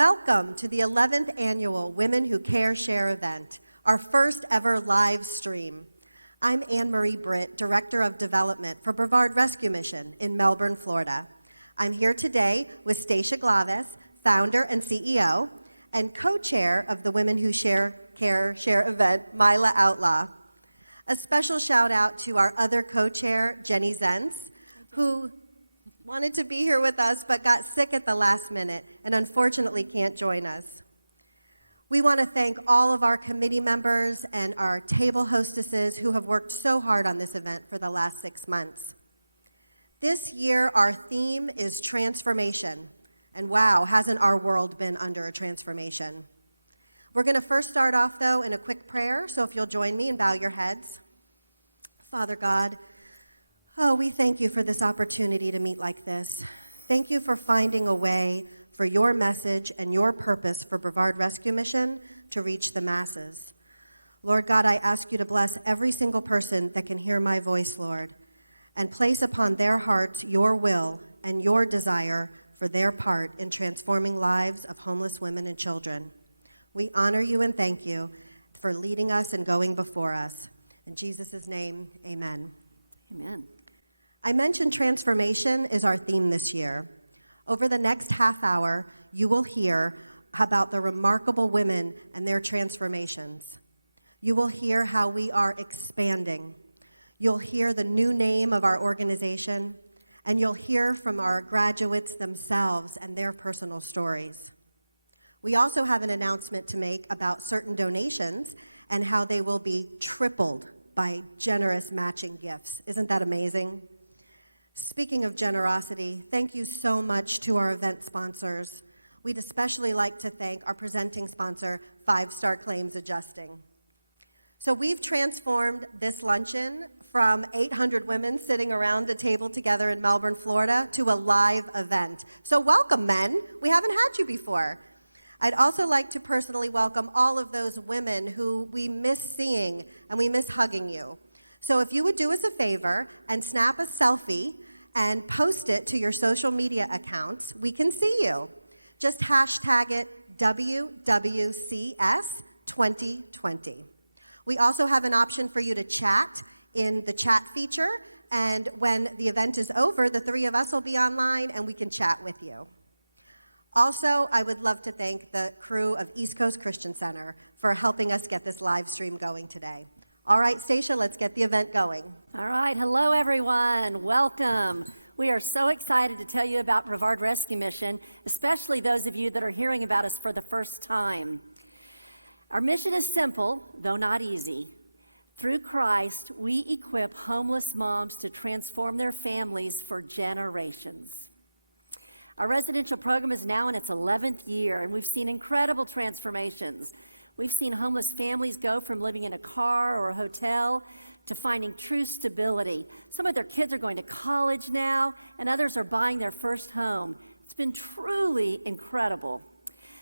Welcome to the 11th annual Women Who Care Share event, our first ever live stream. I'm Anne Marie Britt, Director of Development for Brevard Rescue Mission in Melbourne, Florida. I'm here today with Stacia Glavis, founder and CEO, and co-chair of the Women Who Care Share event, Mila Outlaw. A special shout out to our other co-chair, Jenny Zenz, who wanted to be here with us but got sick at the last minute and unfortunately can't join us. We want to thank all of our committee members and our table hostesses who have worked so hard on this event for the last 6 months. This year, our theme is transformation. And wow, hasn't our world been under a transformation? We're going to first start off, though, in a quick prayer, so if you'll join me and bow your heads. Father God, we thank you for this opportunity to meet like this. Thank you for finding a way for your message and your purpose for Brevard Rescue Mission to reach the masses. Lord God, I ask you to bless every single person that can hear my voice, Lord, and place upon their hearts your will and your desire for their part in transforming lives of homeless women and children. We honor you and thank you for leading us and going before us. In Jesus' name, amen. Amen. I mentioned transformation is our theme this year. Over the next half hour, you will hear about the remarkable women and their transformations. You will hear how we are expanding. You'll hear the new name of our organization, and you'll hear from our graduates themselves and their personal stories. We also have an announcement to make about certain donations and how they will be tripled by generous matching gifts. Isn't that amazing? Speaking of generosity, thank you so much to our event sponsors. We'd especially like to thank our presenting sponsor, 5 Star Claims Adjusting. So we've transformed this luncheon from 800 women sitting around a table together in Melbourne, Florida, to a live event. So welcome, men. We haven't had you before. I'd also like to personally welcome all of those women who we miss seeing and we miss hugging you. So if you would do us a favor and snap a selfie and post it to your social media accounts, we can see you. Just hashtag it WWCS2020. We also have an option for you to chat in the chat feature, and when the event is over, the 3 of us will be online and we can chat with you. Also, I would love to thank the crew of East Coast Christian Center for helping us get this live stream going today. All right, Stacia, let's get the event going. All right, hello everyone, welcome. We are so excited to tell you about Brevard Rescue Mission, especially those of you that are hearing about us for the first time. Our mission is simple, though not easy. Through Christ, we equip homeless moms to transform their families for generations. Our residential program is now in its 11th year, and we've seen incredible transformations. We've seen homeless families go from living in a car or a hotel to finding true stability. Some of their kids are going to college now, and others are buying their first home. It's been truly incredible.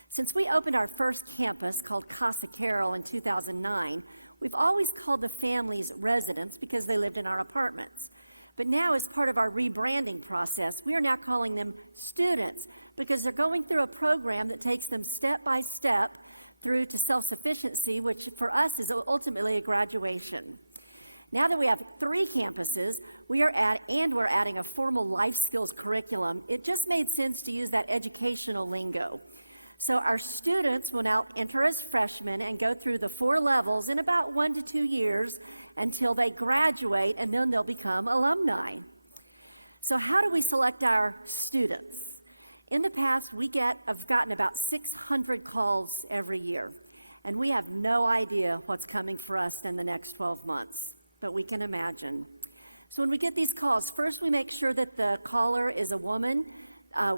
Since we opened our first campus called Casa Carol in 2009, we've always called the families residents because they lived in our apartments. But now, as part of our rebranding process, we are now calling them students because they're going through a program that takes them step by step through to self-sufficiency, which for us is ultimately a graduation. Now that we have 3 campuses, we're adding a formal life skills curriculum. It just made sense to use that educational lingo. So our students will now enter as freshmen and go through the 4 levels in about 1 to 2 years until they graduate, and then they'll become alumni. So how do we select our students? In the past, I've gotten about 600 calls every year, and we have no idea what's coming for us in the next 12 months, but we can imagine. So when we get these calls, first we make sure that the caller is a woman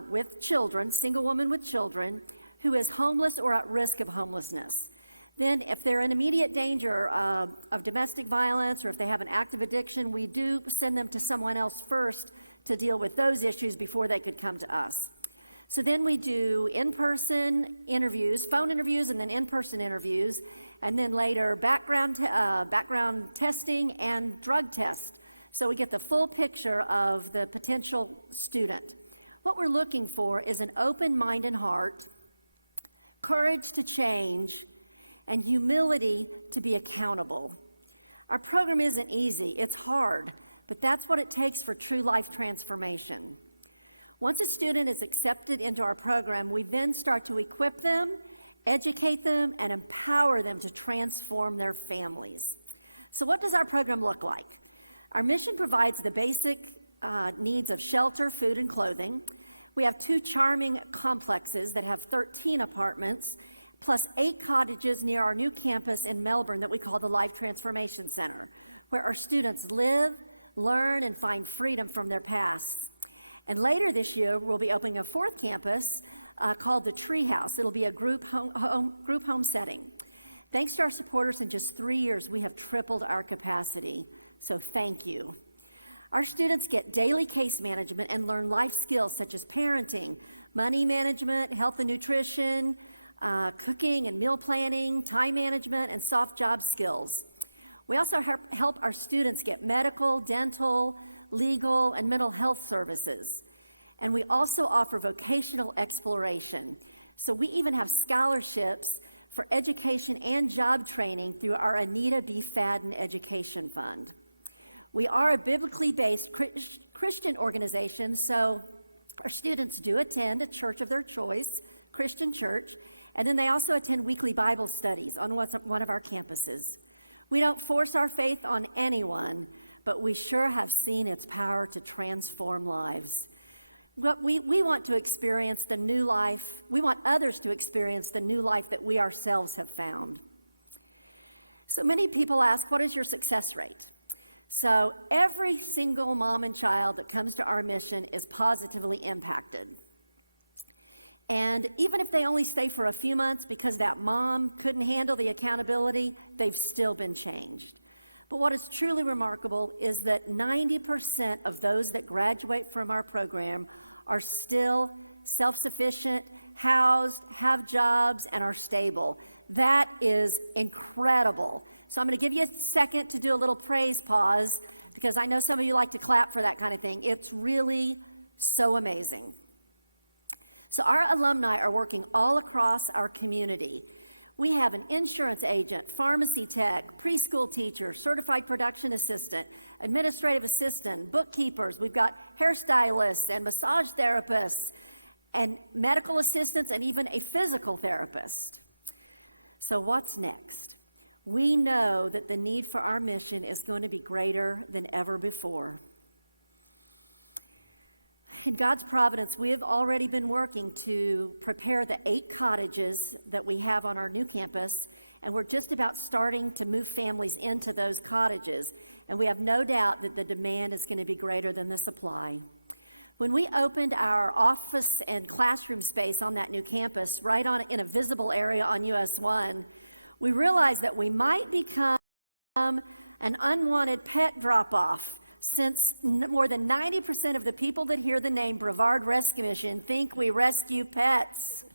with children, single woman with children, who is homeless or at risk of homelessness. Then if they're in immediate danger of domestic violence or if they have an active addiction, we do send them to someone else first to deal with those issues before they could come to us. So then we do in-person interviews, phone interviews, and then in-person interviews, and then later background testing and drug test. So we get the full picture of the potential student. What we're looking for is an open mind and heart courage to change, and humility to be accountable. Our program isn't easy, it's hard, but that's what it takes for true life transformation. Once a student is accepted into our program, we then start to equip them, educate them, and empower them to transform their families. So what does our program look like? Our mission provides the basic needs of shelter, food, and clothing. We have 2 charming complexes that have 13 apartments, plus 8 cottages near our new campus in Melbourne that we call the Life Transformation Center, where our students live, learn, and find freedom from their pasts. And later this year, we'll be opening a 4th campus called the Treehouse. It'll be a group home setting. Thanks to our supporters, in just 3 years, we have tripled our capacity. So thank you. Our students get daily case management and learn life skills such as parenting, money management, health and nutrition, cooking and meal planning, time management, and soft job skills. We also help our students get medical, dental, legal, and mental health services. And we also offer vocational exploration. So we even have scholarships for education and job training through our Anita B. Fadden Education Fund. We are a biblically based Christian organization, so our students do attend a church of their choice, Christian church, and then they also attend weekly Bible studies on one of our campuses. We don't force our faith on anyone, but we sure have seen its power to transform lives. We want to experience the new life. We want others to experience the new life that we ourselves have found. So many people ask, what is your success rate? So every single mom and child that comes to our mission is positively impacted. And even if they only stay for a few months because that mom couldn't handle the accountability, they've still been changed. But what is truly remarkable is that 90% of those that graduate from our program are still self-sufficient, housed, have jobs, and are stable. That is incredible. So I'm going to give you a second to do a little praise pause, because I know some of you like to clap for that kind of thing. It's really so amazing. So our alumni are working all across our community. We have an insurance agent, pharmacy tech, preschool teacher, certified production assistant, administrative assistant, bookkeepers. We've got hairstylists and massage therapists and medical assistants and even a physical therapist. So what's next? We know that the need for our mission is going to be greater than ever before. In God's providence, we have already been working to prepare the 8 cottages that we have on our new campus, and we're just about starting to move families into those cottages, and we have no doubt that the demand is going to be greater than the supply. When we opened our office and classroom space on that new campus, right in a visible area on US 1, we realized that we might become an unwanted pet drop-off, since more than 90% of the people that hear the name Brevard Rescue Mission think we rescue pets.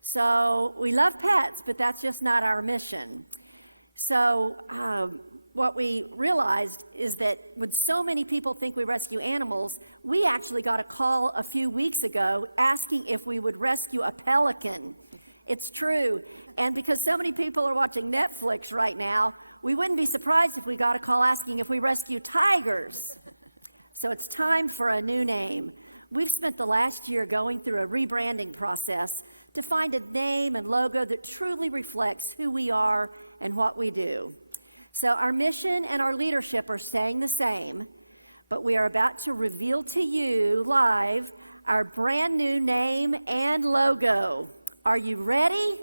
So we love pets, but that's just not our mission. So what we realized is that when so many people think we rescue animals, we actually got a call a few weeks ago asking if we would rescue a pelican. It's true. And because so many people are watching Netflix right now, we wouldn't be surprised if we got a call asking if we rescue tigers. So it's time for a new name. We've spent the last year going through a rebranding process to find a name and logo that truly reflects who we are and what we do. So our mission and our leadership are staying the same, but we are about to reveal to you live our brand new name and logo. Are you ready?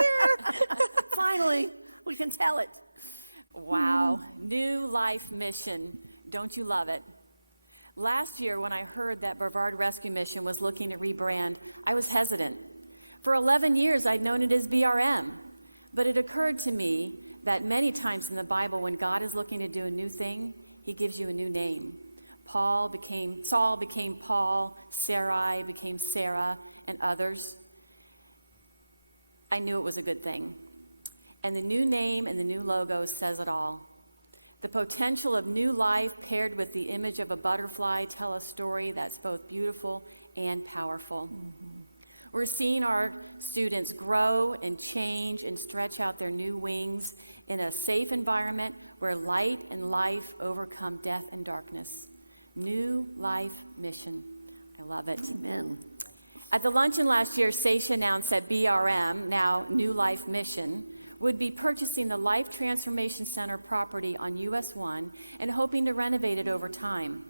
here. Finally, we can tell it. Wow, New Life Mission. Don't you love it? Last year, when I heard that Brevard Rescue Mission was looking to rebrand, I was hesitant. For 11 years, I'd known it as BRM. But it occurred to me that many times in the Bible, when God is looking to do a new thing, he gives you a new name. Saul became Paul, Sarai became Sarah, and others. I knew it was a good thing. And the new name and the new logo says it all. The potential of new life paired with the image of a butterfly tell a story that's both beautiful and powerful. Mm-hmm. We're seeing our students grow and change and stretch out their new wings in a safe environment where light and life overcome death and darkness. New Life Mission. I love it. Amen. At the luncheon last year, Seisha announced that BRM, now New Life Mission, would be purchasing the Life Transformation Center property on US 1 and hoping to renovate it over time.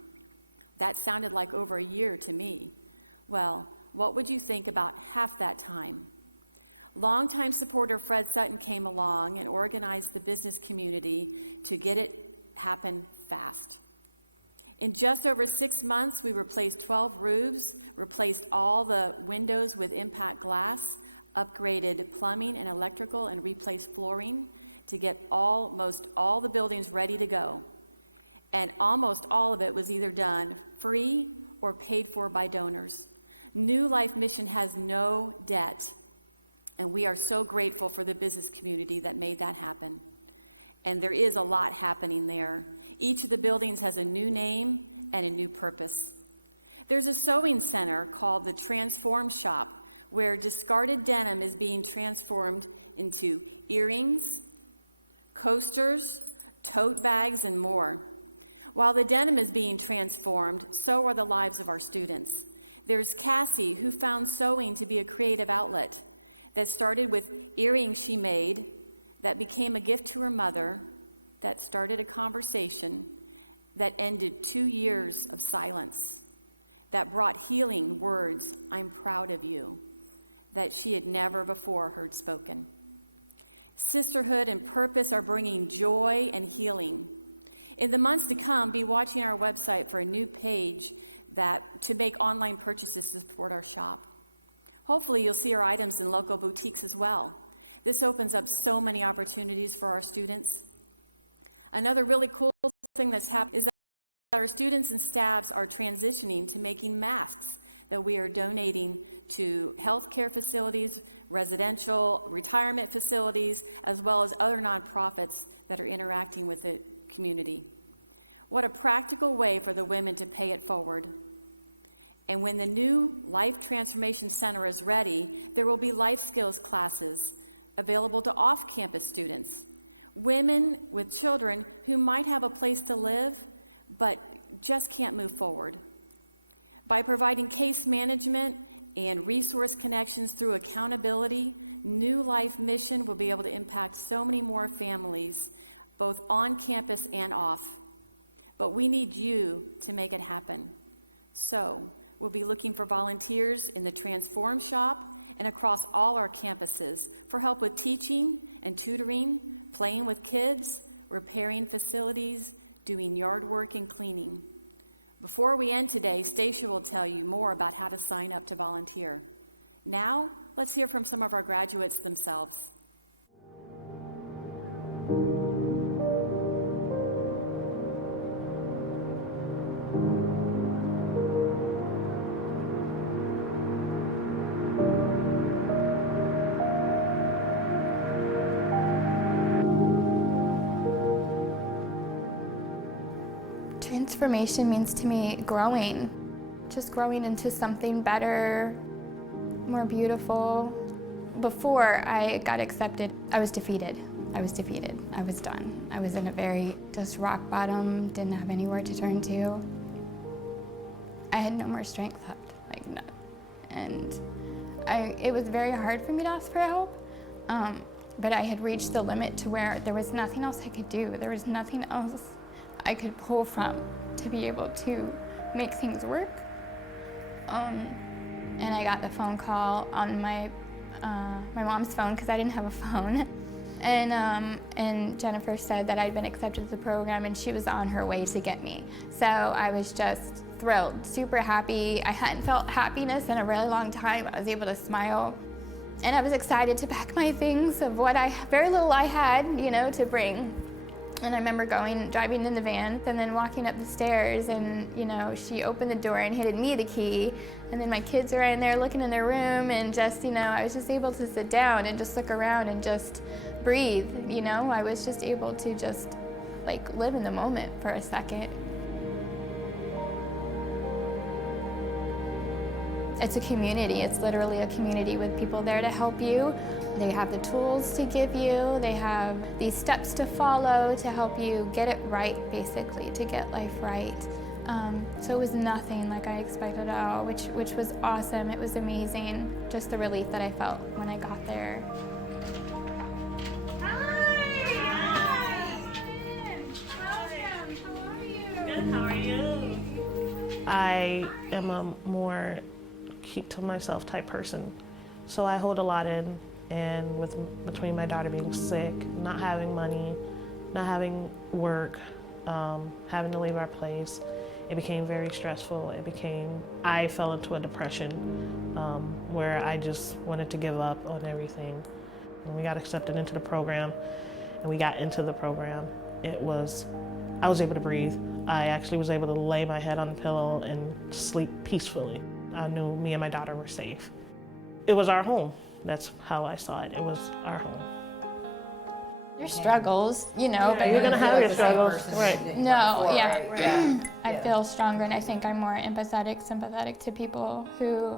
That sounded like over a year to me. Well, what would you think about half that time? Longtime supporter Fred Sutton came along and organized the business community to get it happen fast. In just over 6 months, we replaced 12 roofs, replaced all the windows with impact glass, upgraded plumbing and electrical, and replaced flooring to get almost all the buildings ready to go. And almost all of it was either done free or paid for by donors. New Life Mission has no debt, and we are so grateful for the business community that made that happen. And there is a lot happening there. Each of the buildings has a new name and a new purpose. There's a sewing center called the Transform Shop, where discarded denim is being transformed into earrings, coasters, tote bags, and more. While the denim is being transformed, so are the lives of our students. There's Cassie, who found sewing to be a creative outlet that started with earrings she made, that became a gift to her mother, that started a conversation, that ended 2 years of silence, that brought healing words, "I'm proud of you," that she had never before heard spoken. Sisterhood and purpose are bringing joy and healing. In the months to come, be watching our website for a new page to make online purchases to support our shop. Hopefully, you'll see our items in local boutiques as well. This opens up so many opportunities for our students. Another really cool thing that's happened is that our students and staffs are transitioning to making masks that we are donating to healthcare facilities, residential, retirement facilities, as well as other nonprofits that are interacting with the community. What a practical way for the women to pay it forward. And when the new Life Transformation Center is ready, there will be life skills classes available to off-campus students, women with children who might have a place to live but just can't move forward. By providing case management and resource connections through accountability, New Life Mission will be able to impact so many more families, both on campus and off. But we need you to make it happen. So we'll be looking for volunteers in the Transform Shop and across all our campuses for help with teaching and tutoring, playing with kids, repairing facilities, doing yard work and cleaning. Before we end today, Stacia will tell you more about how to sign up to volunteer. Now, let's hear from some of our graduates themselves. Transformation means to me growing, just growing into something better, more beautiful. Before I got accepted, I was defeated. I was done. I was in a very just rock bottom, didn't have anywhere to turn to. I had no more strength left, like none. And it was very hard for me to ask for help, but I had reached the limit to where there was nothing else I could do. There was nothing else I could pull from to be able to make things work. And I got the phone call on my my mom's phone because I didn't have a phone. And Jennifer said that I'd been accepted to the program and she was on her way to get me. So I was just thrilled, super happy. I hadn't felt happiness in a really long time. I was able to smile. And I was excited to pack my things of very little I had, to bring. And I remember driving in the van and then walking up the stairs and, she opened the door and handed me the key. And then my kids were in there looking in their room and just, I was just able to sit down and just look around and just breathe, I was just able to just live in the moment for a second. It's a community. It's literally a community with people there to help you. They have the tools to give you. They have these steps to follow to help you get it right, basically, to get life right. So it was nothing like I expected at all, which was awesome. It was amazing, just the relief that I felt when I got there. How are you? I am a more keep to myself type person. So I hold a lot in, and between my daughter being sick, not having money, not having work, having to leave our place, it became very stressful. I fell into a depression where I just wanted to give up on everything. When we got accepted into the program and we got into the program, I was able to breathe. I actually was able to lay my head on the pillow and sleep peacefully. I knew me and my daughter were safe. It was our home. That's how I saw it. It was our home. Your struggles, but You're gonna have your struggles, right? No, yeah. I feel stronger, and I think I'm more sympathetic to people who,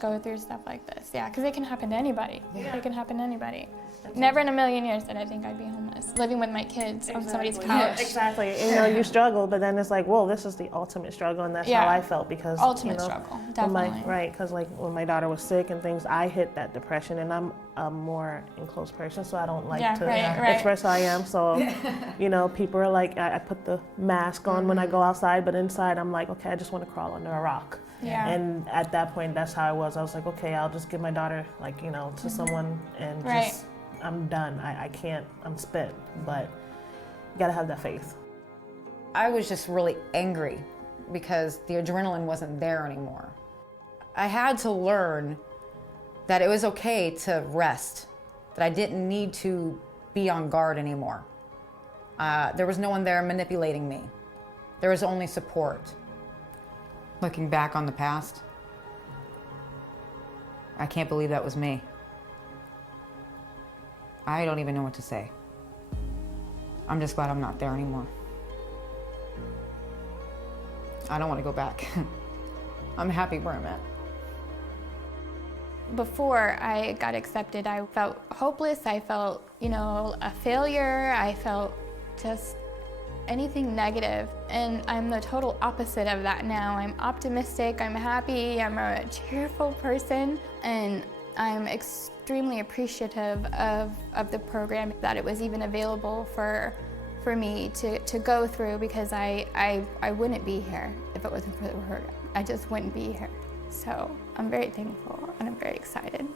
go through stuff like this. Yeah, because it can happen to anybody. Yeah. It can happen to anybody. Never in a million years did I think I'd be homeless, living with my kids on somebody's couch. Yeah, exactly. You struggle, but then it's like, whoa, this is the ultimate struggle, and that's how I felt because ultimate struggle, definitely. Because when my daughter was sick and things, I hit that depression, and I'm a more enclosed person, so I don't like to express how I am. So, people are like, I put the mask on when I go outside, but inside I'm like, okay, I just want to crawl under a rock. Yeah. And at that point, that's how I was. I was like, okay, I'll just give my daughter, to someone and just. I'm done. I can't, I'm spent, but you gotta have that faith. I was just really angry because the adrenaline wasn't there anymore. I had to learn that it was okay to rest, that I didn't need to be on guard anymore. There was no one there manipulating me. There was only support. Looking back on the past, I can't believe that was me. I don't even know what to say. I'm just glad I'm not there anymore. I don't want to go back. I'm happy where I'm at. Before I got accepted, I felt hopeless. I felt, a failure. I felt just anything negative. And I'm the total opposite of that now. I'm optimistic, I'm happy, I'm a cheerful person, and I'm extremely appreciative of the program, that it was even available for me to go through, because I wouldn't be here if it wasn't for her. I just wouldn't be here. So I'm very thankful and I'm very excited.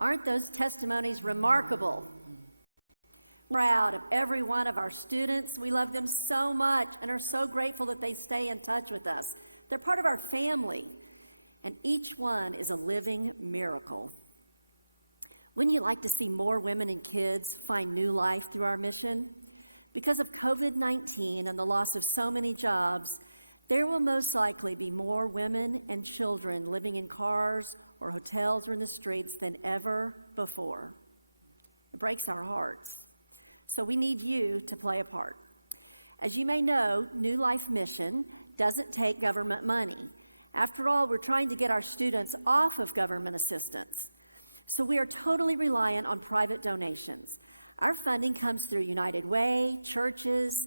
Aren't those testimonies remarkable? Proud of every one of our students. We love them so much and are so grateful that they stay in touch with us. They're part of our family, and each one is a living miracle. Wouldn't you like to see more women and kids find new life through our mission? Because of COVID-19 and the loss of so many jobs, there will most likely be more women and children living in cars or hotels or in the streets than ever before. It breaks our hearts. So we need you to play a part. As you may know, New Life Mission doesn't take government money. After all, we're trying to get our students off of government assistance. So we are totally reliant on private donations. Our funding comes through United Way, churches,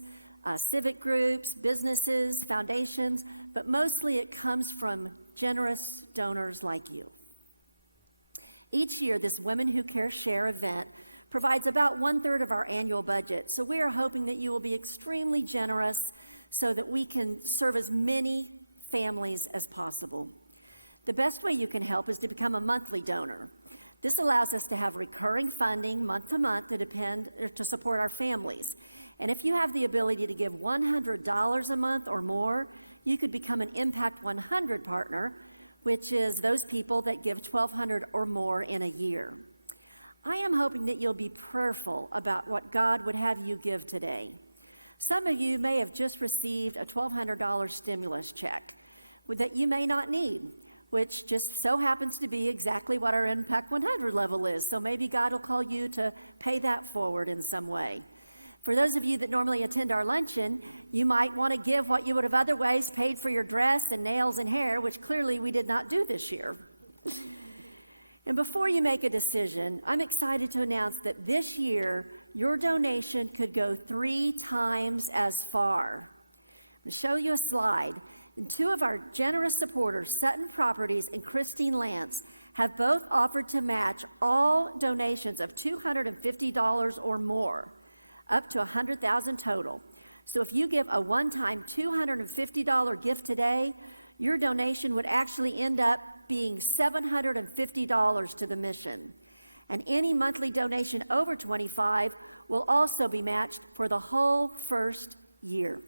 civic groups, businesses, foundations, but mostly it comes from generous donors like you. Each year, this Women Who Care Share event provides about 1/3 of our annual budget. So we are hoping that you will be extremely generous so that we can serve as many families as possible. The best way you can help is to become a monthly donor. This allows us to have recurring funding month to month to support our families. And if you have the ability to give $100 a month or more, you could become an Impact 100 partner, which is those people that give $1,200 or more in a year. I am hoping that you'll be prayerful about what God would have you give today. Some of you may have just received a $1,200 stimulus check that you may not need, which just so happens to be exactly what our Impact 100 level is. So maybe God will call you to pay that forward in some way. For those of you that normally attend our luncheon, you might want to give what you would have otherwise paid for your dress and nails and hair, which clearly we did not do this year. And before you make a decision, I'm excited to announce that this year, your donation could go 3 times as far. I'm going to show you a slide. And 2 of our generous supporters, Sutton Properties and Christine Lance, have both offered to match all donations of $250 or more, up to $100,000 total. So if you give a one-time $250 gift today, your donation would actually end up being $750 to the mission. And any monthly donation over $25 will also be matched for the whole first year.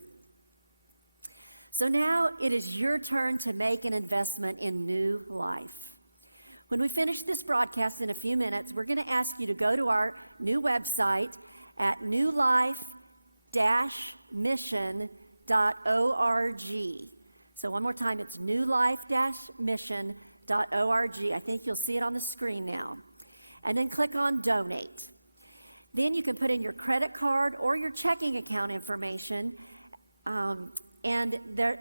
So now it is your turn to make an investment in New Life. When we finish this broadcast in a few minutes, we're going to ask you to go to our new website at newlife-mission.org. So one more time, it's newlife-mission.org. I think you'll see it on the screen now. And then click on Donate. Then you can put in your credit card or your checking account information, but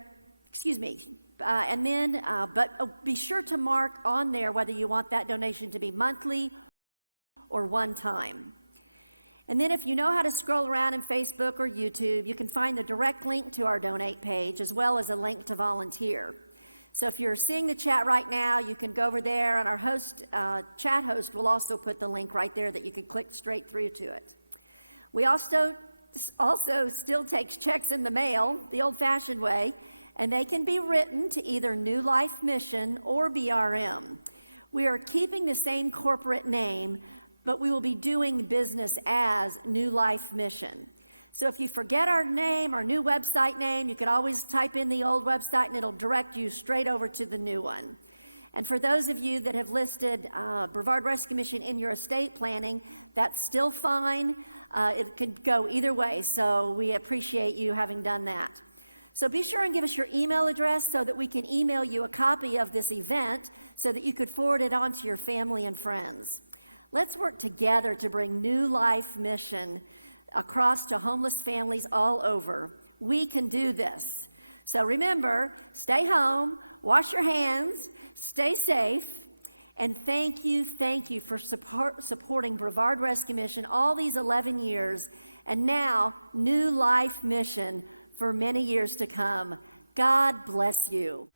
be sure to mark on there whether you want that donation to be monthly or one time. And then if you know how to scroll around in Facebook or YouTube, you can find the direct link to our donate page as well as a link to volunteer. So if you're seeing the chat right now, you can go over there, and our chat host will also put the link right there that you can click straight through to it. We also still takes checks in the mail, the old-fashioned way, and they can be written to either New Life Mission or BRM. We are keeping the same corporate name, but we will be doing business as New Life Mission. So if you forget our name, our new website name, you could always type in the old website and it'll direct you straight over to the new one. And for those of you that have listed Brevard Rescue Mission in your estate planning, that's still fine. It could go either way, so we appreciate you having done that. So be sure and give us your email address so that we can email you a copy of this event so that you could forward it on to your family and friends. Let's work together to bring New Life Mission across to homeless families all over. We can do this. So remember, stay home, wash your hands, stay safe, and thank you for supporting Brevard Rescue Mission all these 11 years, and now New Life Mission for many years to come. God bless you.